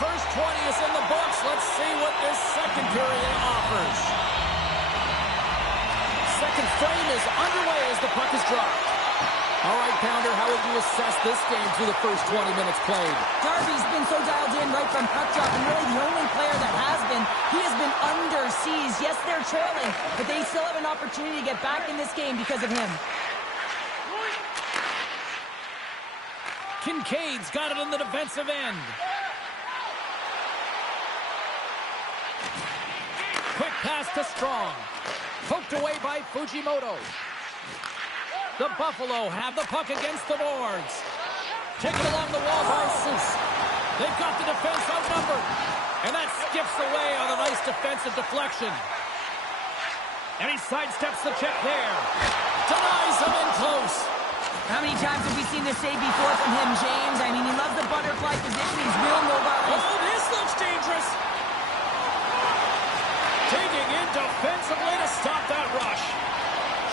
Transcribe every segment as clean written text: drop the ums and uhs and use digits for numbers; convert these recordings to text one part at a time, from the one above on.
first 20 is in the books. Let's see what this second period offers. Second frame is underway as the puck is dropped. All right, Pounder, how would you assess this game through the first 20 minutes played? Darby's been so dialed in right from puck drop, and really the only player that has been. He has been under siege. Yes, they're trailing, but they still have an opportunity to get back in this game because of him. Kincaid's got it in the defensive end. Quick pass to Strong. Poked away by Fujimoto. The Buffalo have the puck against the boards. Taken along the wall by Seuss. They've got the defense outnumbered. And that skips away on a nice defensive deflection. And he sidesteps the check there. Denies him in close. How many times have we seen this save before from him, James? I mean, he loves the butterfly position. He's real mobile. Oh, this looks dangerous. Taking in defensively to stop that rush.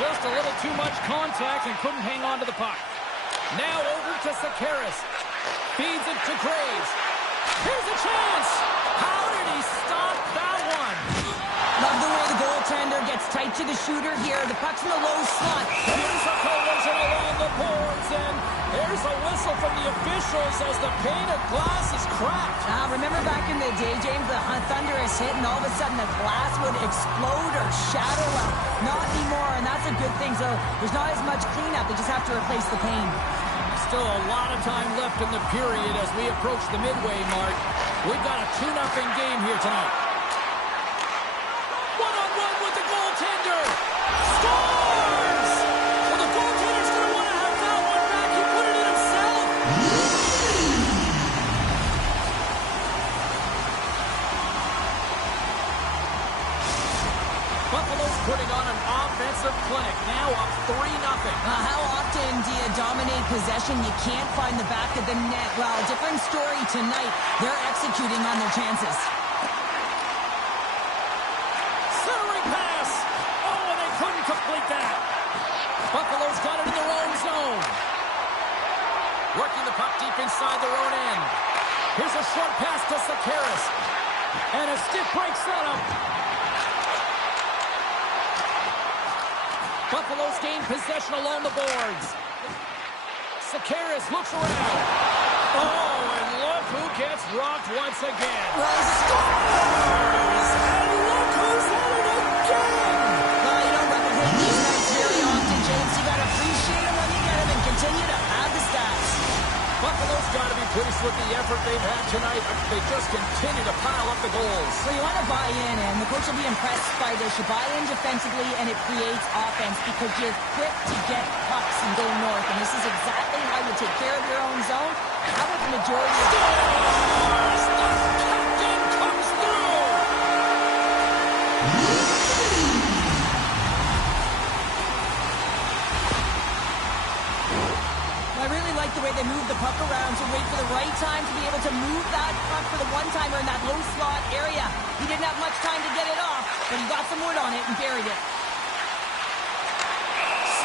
Just a little too much contact and couldn't hang on to the puck. Now over to Sakaris. Feeds it to Graves. Here's a chance. How did he stop that one? Love the way the goaltender gets tight to the shooter here. The puck's in the low slot. Here's a collision along the boards, and there's a whistle from the officials as the pane of glass is cracked. Remember back in the day, James, the thunderous hit, and all of a sudden the glass would explode or shatter? Well, not anymore, and that's a good thing. So there's not as much cleanup. They just have to replace the pane. Still a lot of time left in the period as we approach the midway mark. We've got a 2-0 game here tonight. One-on-one with the goaltender. Scores! Well, the goaltender's going to want to have that one back. He put it in himself. Buffalo's putting on an offensive clinic. Now up 3-0. How often do you dominate possession? You can't find the back of the net. Well, different story tonight. They're executing on their chances. Centering pass. Oh, and they couldn't complete that. Buffalo's got it in their own zone. Working the puck deep inside their own end. Here's a short pass to Sakaris. And a stick break setup. Buffalo's gained possession along the boards. Sakaris looks around. Oh, and look who gets rocked once again. Scores! And look who's at it again! Well, you don't replicate these nights very often, James. You got to appreciate them when you get them and continue to add the stats. Buffalo's got to be pleased with the effort they've had tonight. They just continue to pile up the goals. So you want to buy in, and the coach will be impressed by this. You buy in defensively, and it creates offense because you're quick to get pucks and go north. And this is exactly how you take care of your own zone. How about the majority of Scores! The captain comes through! I really like the way they move the puck around to wait for the right time to be able to move that puck for the one-timer in that low slot area. He didn't have much time to get it off, but he got some wood on it and buried it.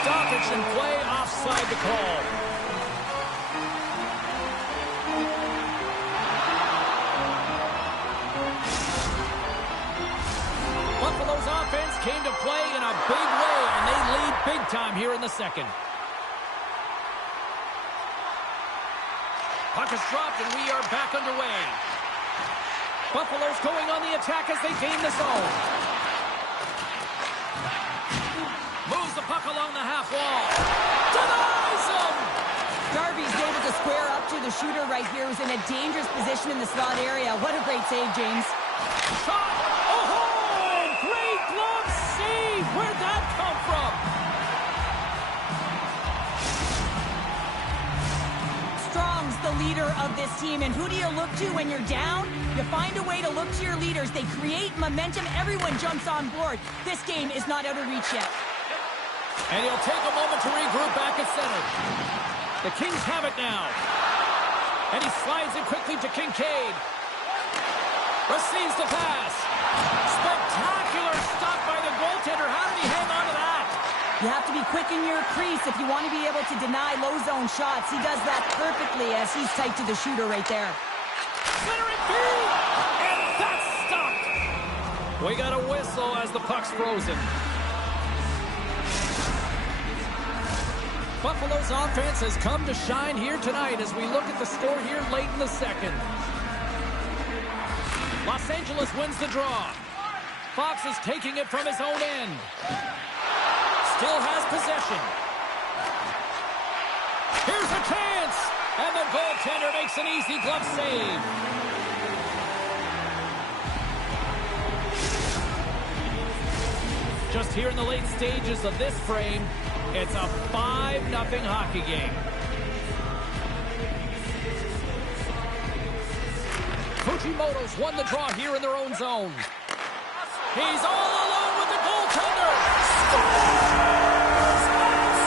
Stoppage and play offside the call. Buffalo's offense came to play in a big way, and they lead big time here in the second. Puck is dropped, and we are back underway. Buffalo's going on the attack as they gain the zone. Moves the puck along the half wall. Denies him! Darby's able to square up to the shooter right here, who's in a dangerous position in the slot area. What a great save, James. Shot! Oh! Great glove save! Where'd that come from? Strong's the leader of this team, and who do you look to when you're down? You find a way to look to your leaders. They create momentum. Everyone jumps on board. This game is not out of reach yet. And he'll take a moment to regroup back at center. The Kings have it now. And he slides it quickly to Kincaid. Receives the pass. Spectacular stop by the goaltender. How did he hang on to that? You have to be quick in your crease if you want to be able to deny low zone shots. He does that perfectly as he's tight to the shooter right there. Center and field. We got a whistle as the puck's frozen. Buffalo's offense has come to shine here tonight as we look at the score here late in the second. Los Angeles wins the draw. Fox is taking it from his own end. Still has possession. Here's a chance! And the goaltender makes an easy glove save. Just here in the late stages of this frame, it's a 5-0 hockey game. Fujimoto's won the draw here in their own zone. He's all alone with the goaltender. Scores!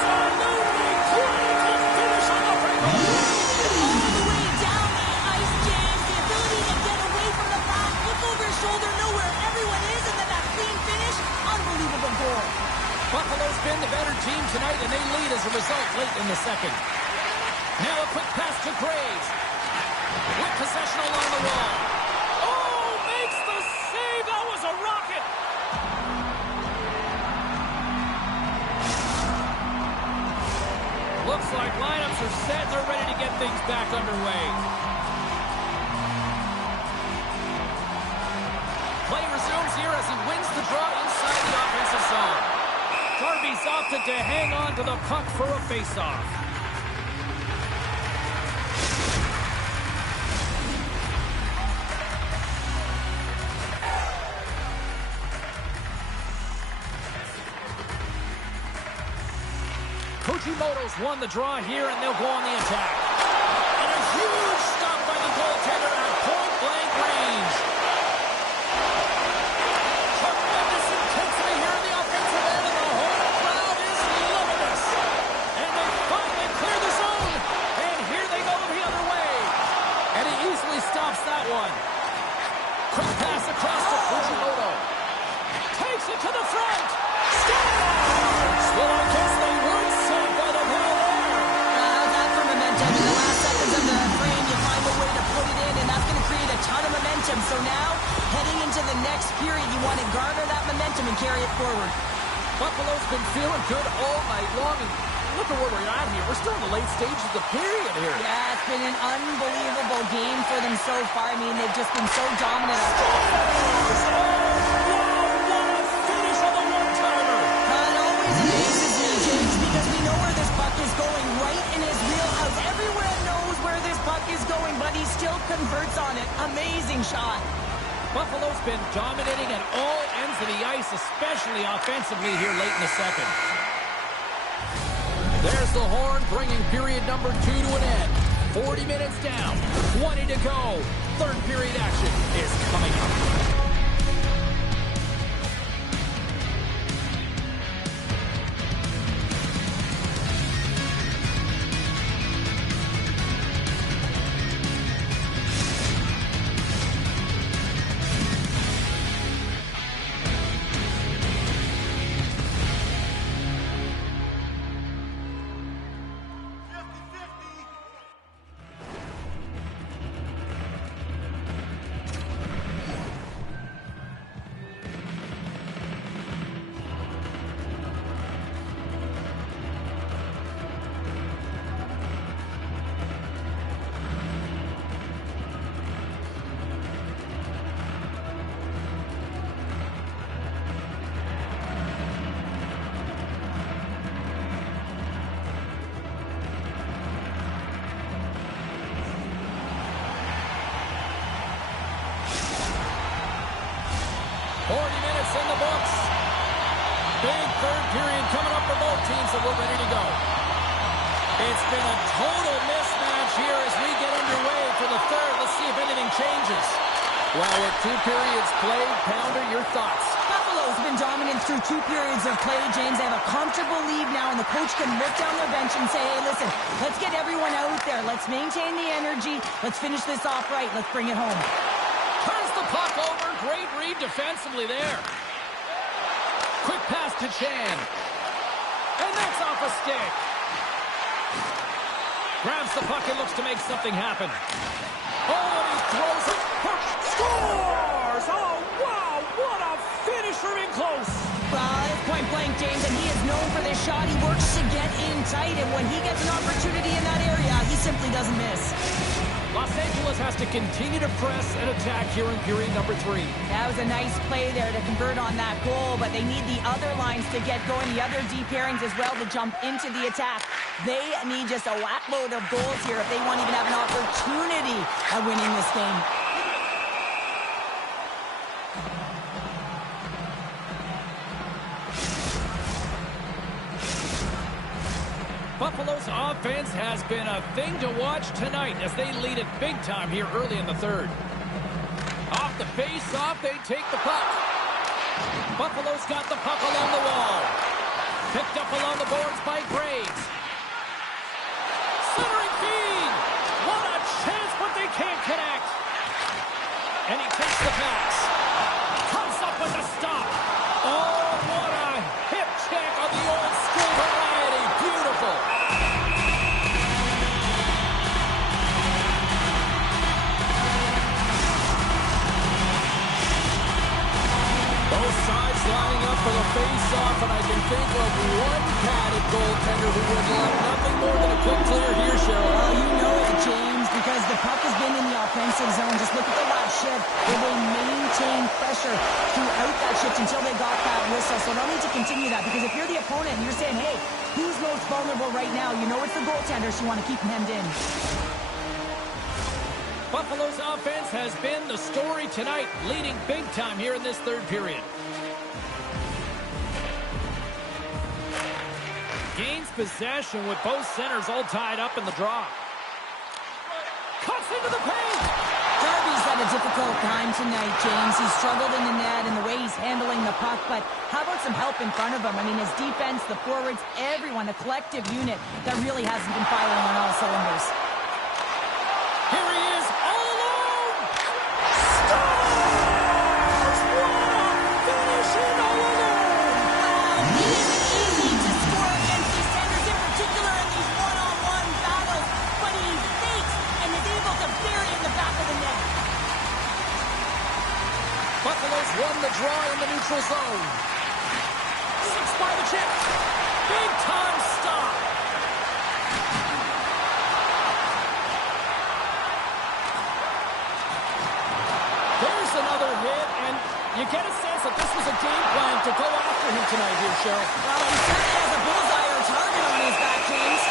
Absolutely critical finish on the breakaway. All the way down the ice, James. The ability to get away from the puck, look over his shoulder, know where everyone is, and then that clean finish. Unbelievable goal. Buffalo's been the better team tonight, and they lead as a result late in the second. Now a quick pass to Graves. With possession along the wall. Oh, makes the save. That was a rocket. Looks like lineups are set. They're ready to get things back underway. Play resumes here as he wins the draw inside the offensive zone. Darby's opted to hang on to the puck for a faceoff. Fujimoto's won the draw here, and they'll go on the attack. And a huge stop by the goaltender at point-blank range. Tremendous intensity here in the offensive end, and the whole crowd is loving this. And they finally clear the zone, and here they go the other way. And he easily stops that one. Quick pass across to Fujimoto. Takes it to the front. Scores! Well, I guess they weren't saved by the ball there. That for momentum. In the last seconds of the frame, you find a way to put it in, and that's going to create a ton of momentum. So now, heading into the next period, you want to garner that momentum and carry it forward. Buffalo's been feeling good all night long, and look at where we're at here. We're still in the late stages of the period here. Yeah, it's been an unbelievable game for them so far. I mean, they've just been so dominant. Converts on it. Amazing shot. Buffalo's been dominating at all ends of the ice, especially offensively here late in the second. There's the horn, bringing period number 2 to an end. 40 minutes down, 20 to go. Third period action is coming up. In the books. Big third period coming up for both teams, and we're ready to go. It's been a total mismatch here as we get underway for the third. Let's see if anything changes. Well, with 2 periods played, Pounder, your thoughts? Buffalo's been dominant through 2 periods of play, James. They have a comfortable lead now, and the coach can look down their bench and say, hey, listen, let's get everyone out there. Let's maintain the energy. Let's finish this off right. Let's bring it home. Turns the puck over. Great read defensively there. Quick pass to Chan. And that's off a stick. Grabs the puck and looks to make something happen. Oh, and he throws it. Scores! Oh, wow, what a point blank, James, and he is known for this shot. He works to get in tight, and when he gets an opportunity in that area, he simply doesn't miss. Los Angeles has to continue to press and attack here in period number 3. That was a nice play there to convert on that goal, but they need the other lines to get going, the other D pairings as well to jump into the attack. They need just a whack-load of goals here if they want to even have an opportunity at winning this game. Buffalo's offense has been a thing to watch tonight as they lead it big time here early in the third. Off the face-off, they take the puck. Buffalo's got the puck along the wall. Picked up along the boards by Graves. Centering feed! What a chance, but they can't connect. And he takes the pass. Comes up with a stop. Oh, what a hip check of the old school variety. Beautiful. Both sides lining up for the face-off, and I can think of one padded goaltender who would love nothing more than a quick clear here, Cheryl. Well, you know it, James, because the puck has been in the offensive zone. Just look at the last shift where they maintained pressure throughout that shift until they got that whistle. So they'll need to continue that, because if you're the opponent and you're saying, hey, who's most vulnerable right now? You know it's the goaltenders. You want to keep them hemmed in. Buffalo's offense has been the story tonight, leading big time here in this third period. Gains possession with both centers all tied up in the draw. Cuts into the paint! Darby's had a difficult time tonight, James. He's struggled in the net and the way he's handling the puck, but how about some help in front of him? I mean, his defense, the forwards, everyone, a collective unit that really hasn't been firing on all cylinders. Here he is, all alone! Scores! What a finish in all alone! Wow, it isn't easy to score against these centers, in particular in these one-on-one battles, but he fakes and is able to bury in the back of the net. Buffalo's won the draw in the neutral zone. Six by the chip. Big time stop. There's another hit, and you get a sense that this was a game plan to go after him tonight here, Cheryl. Well, he certainly has a bullseye or target on his back, James.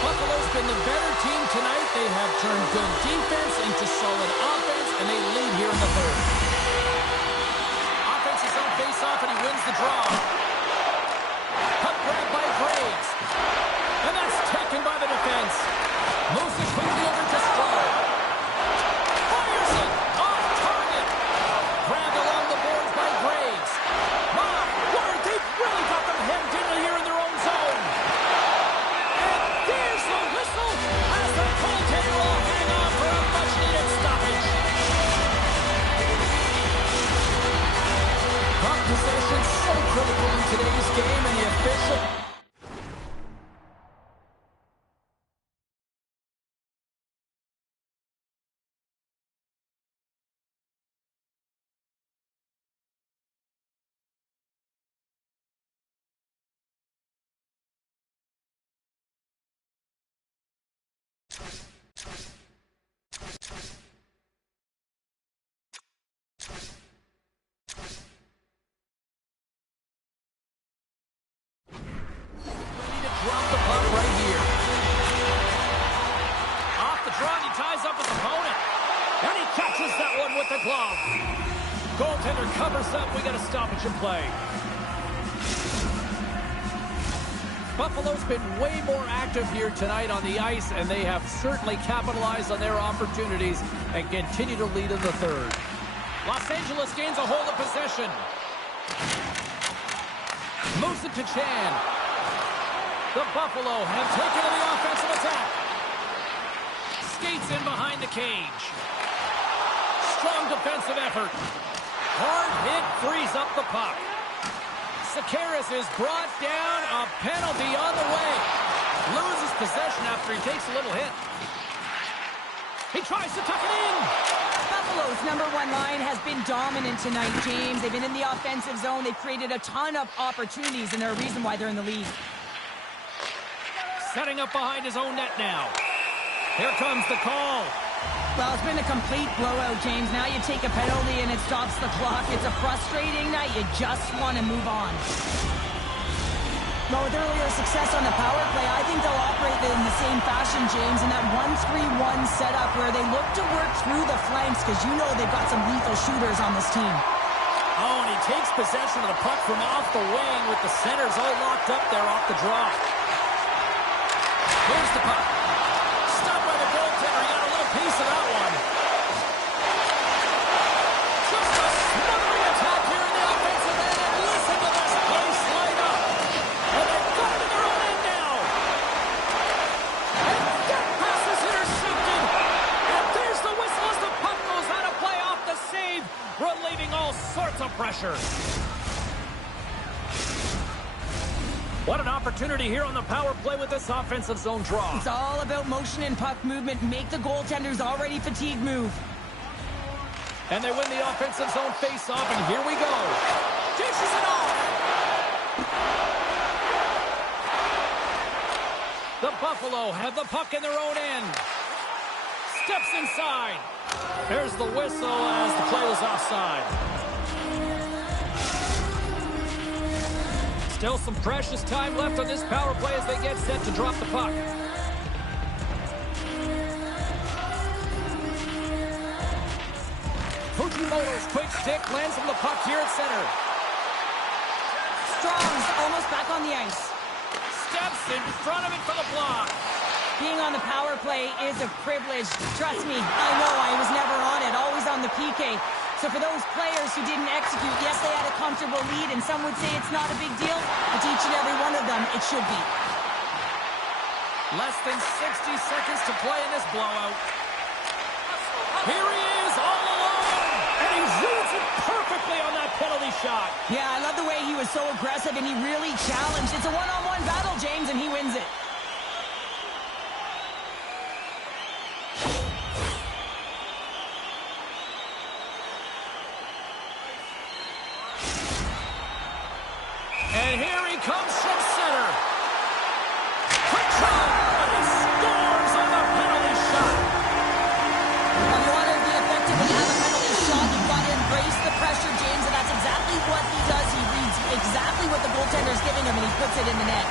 Buffalo's been the better team tonight. They have turned good defense into solid offense, and they lead here in the third. Offense is on face-off, and he wins the draw. Puck grab by Graves. And that's taken by the defense. Moves it quickly over to Stroh. Fires it off target. Grabbed along the boards by Graves. My word, they've really got them hemmed in here in their own zone. And there's the whistle as the goaltender will hang on for a much-needed stoppage. Puck possession so critical in today's game, and the official... Drop the puck right here. Off the draw, he ties up his opponent. And he catches that one with the glove. Goaltender covers up. We got a stoppage in play. Buffalo's been way more active here tonight on the ice, and they have certainly capitalized on their opportunities and continue to lead in the third. Los Angeles gains a hold of possession. Moves it to Chan. The Buffalo have taken to the offensive attack. Skates in behind the cage. Strong defensive effort. Hard hit frees up the puck. Sakaris is brought down. A penalty on the way. Loses possession after he takes a little hit. He tries to tuck it in. Buffalo's number one line has been dominant tonight, James. They've been in the offensive zone. They've created a ton of opportunities, and they're a reason why they're in the lead. Setting up behind his own net now. Here comes the call. Well, it's been a complete blowout, James. Now you take a penalty and it stops the clock. It's a frustrating night. You just want to move on. Well, with earlier success on the power play, I think they'll operate in the same fashion, James, in that 1-3-1 setup where they look to work through the flanks because you know they've got some lethal shooters on this team. Oh, and he takes possession of the puck from off the wing with the centers all locked up there off the draw. Here's the puck. Stopped by the goaltender. He got a little piece of that one. Just a smothering attack here in the offensive end. And listen to this place light up. And they've got it in their own end now. And that pass is intercepted. And there's the whistle as the puck goes out of play off the save, relieving all sorts of pressure. What an opportunity here on the power play with this offensive zone draw. It's all about motion and puck movement. Make the goaltender's already fatigued move. And they win the offensive zone face-off, and here we go. Dishes it off. The Buffalo have the puck in their own end. Steps inside. There's the whistle as the play was offside. Still some precious time left on this power play as they get set to drop the puck. Fujimoto's quick stick lands on the puck here at center. Strong's almost back on the ice. Steps in front of it for the block. Being on the power play is a privilege. Trust me, I know I was never on it, always on the PK. So for those players who didn't execute, yes, they had a comfortable lead, and some would say it's not a big deal, but to each and every one of them, it should be. Less than 60 seconds to play in this blowout. Here he is, all alone, and he reads it perfectly on that penalty shot. Yeah, I love the way he was so aggressive, and he really challenged. It's a one-on-one battle, James, and he wins it. And here he comes from center. Quick shot, and he scores on the penalty shot. If you want to be effective and have a penalty shot, you've got to embrace the pressure, James, and that's exactly what he does. He reads exactly what the goaltender's giving him, and he puts it in the net.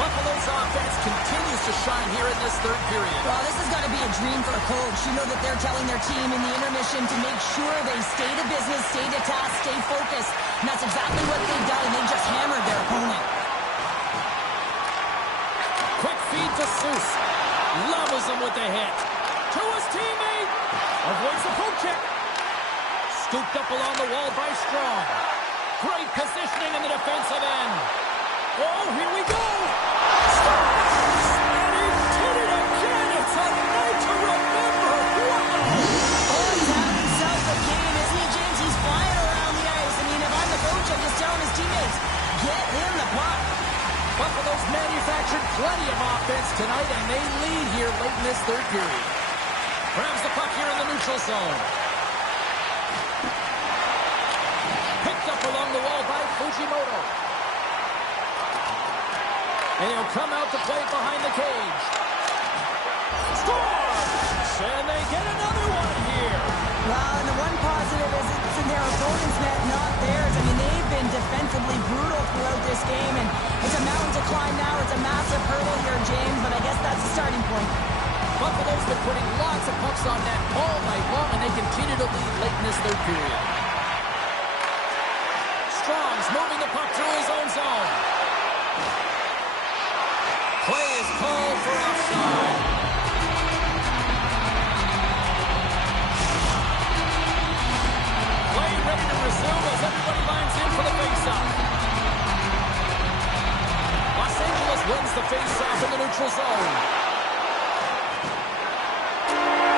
Buffalo's offense continues to shine here in this third period. Well, this is going to be a dream for a coach. You know that they're telling their team in the intermission to make sure they stay to business, stay to task, stay focused. And that's exactly what they've done, and they just hammered their opponent. Quick feed to Seuss. Levels him with the hit. To his teammate. Avoids the poke check. Scooped up along the wall by Strong. Great positioning in the defensive end. Oh, here we go. Scores! And he did it again. It's a night to remember. Wow. Oh, he's having himself a game, isn't he, James? He's flying around the ice. I mean, if I'm the coach, I'm just telling his teammates, get him the puck. Buffalo's manufactured plenty of offense tonight, and they lead here late in this third period. Grabs the puck here in the neutral zone. Picked up along the wall by Fujimoto. And he'll come out to play behind the cage. Scores! And they get another one here. Well, and the one positive is it's in their opponent's net, not theirs. I mean, they've been defensively brutal throughout this game, and it's a mountain to climb now. It's a massive hurdle here, James, but I guess that's the starting point. Buffalo's been putting lots of pucks on net all night long, and they continue to lead late in this third period. Strong's moving the puck through his own zone. Play is called for offside. Play ready to resume as everybody lines in for the faceoff. Los Angeles wins the faceoff in the neutral zone.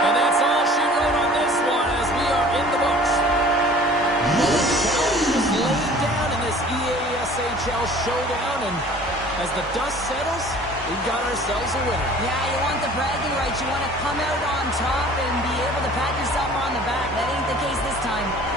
And that's all she wrote on this one as we are in the books. The challenge was laid down in this EASHL showdown, and As the dust settles, we've got ourselves a winner. Yeah, you want the bragging rights. You want to come out on top and be able to pat yourself on the back. That ain't the case this time.